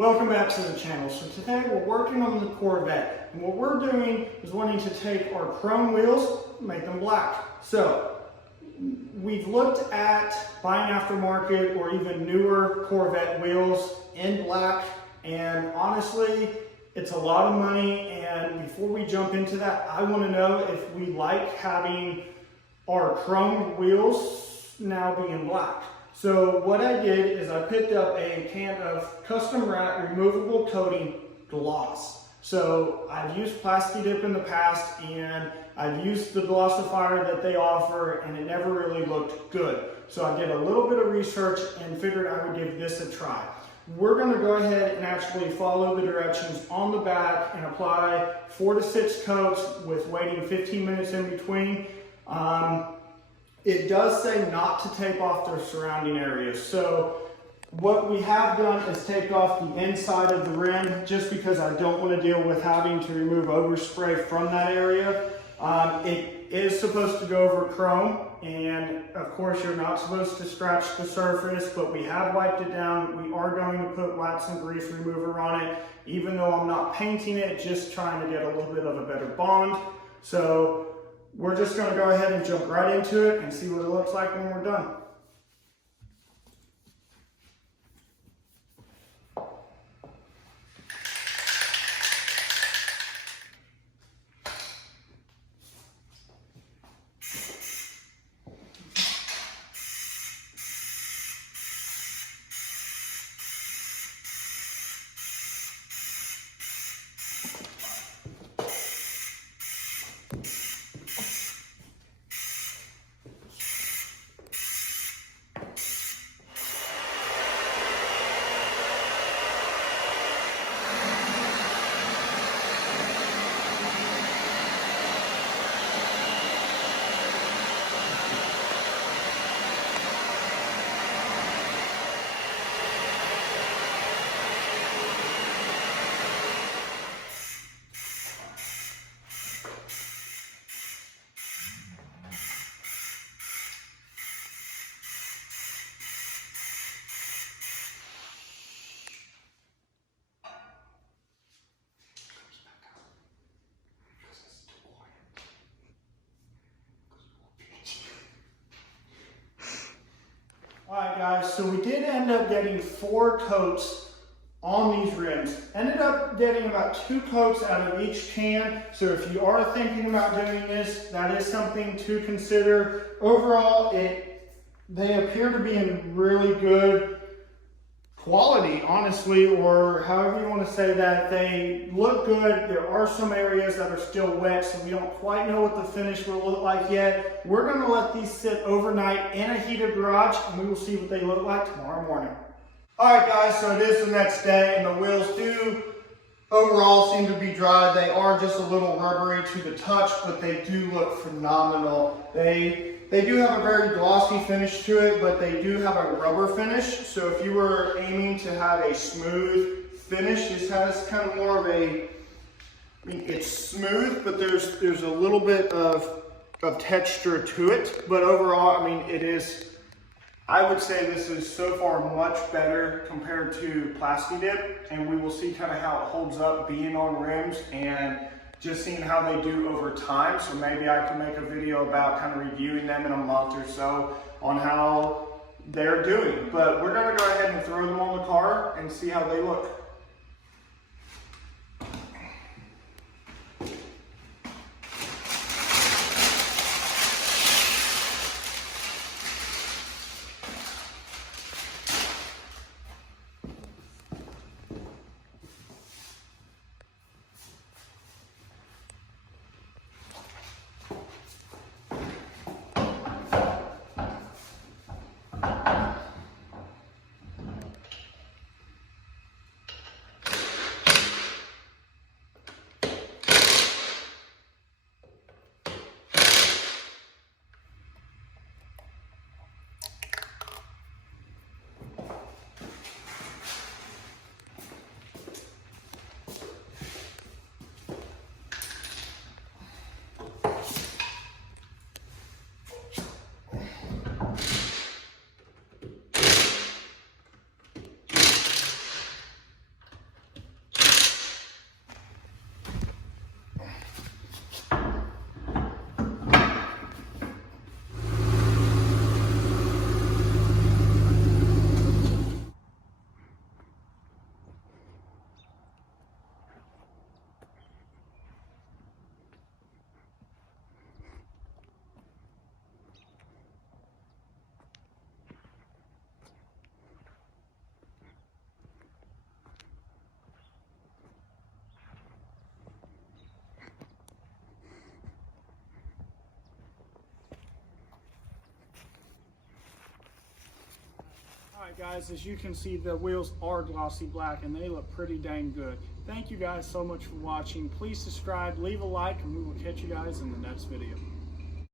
Welcome back to the channel. So today we're working on the Corvette, and what we're doing is wanting to take our chrome wheels and make them black. So we've looked at buying aftermarket or even newer Corvette wheels in black, and honestly it's a lot of money. And before we jump into that, I want to know if we like having our chrome wheels now being black. So what I did is I picked up a can of custom wrap removable coating gloss. So I've used Plasti Dip in the past, and I've used the glossifier that they offer, and it never really looked good. So I did a little bit of research and figured I would give this a try. We're going to go ahead and actually follow the directions on the back and apply 4 to 6 coats with waiting 15 minutes in between. It does say not to tape off the surrounding areas. So what we have done is take off the inside of the rim, just because I don't want to deal with having to remove overspray from that area. It is supposed to go over chrome, and of course you're not supposed to scratch the surface, but we have wiped it down. We are going to put wax and grease remover on it, even though I'm not painting it, just trying to get a little bit of a better bond. So we're just going to go ahead and jump right into it and see what it looks like when we're done. Alright guys, so we did end up getting 4 coats on these rims. Ended up getting about 2 coats out of each can. So if you are thinking about doing this, that is something to consider. Overall, they appear to be in really good quality, honestly, or however you want to say that. They look good. There are some areas that are still wet, so we don't quite know what the finish will look like yet. We're going to let these sit overnight in a heated garage, and we will see what they look like tomorrow morning. Alright guys, so it is the next day, and the wheels do overall seem to be dry. They are just a little rubbery to the touch, but they do look phenomenal. They do have a very glossy finish to it, but they do have a rubber finish. So if you were aiming to have a smooth finish, this has kind of more of a, I mean, it's smooth, but there's a little bit of texture to it. But overall, I mean, it is, I would say this is so far much better compared to Plasti Dip, and we will see kind of how it holds up being on rims and just seeing how they do over time. So maybe I can make a video about kind of reviewing them in a month or so on how they're doing. But we're gonna go ahead and throw them on the car and see how they look. Alright guys, as you can see, the wheels are glossy black and they look pretty dang good. Thank you guys so much for watching. Please subscribe, leave a like, and we will catch you guys in the next video.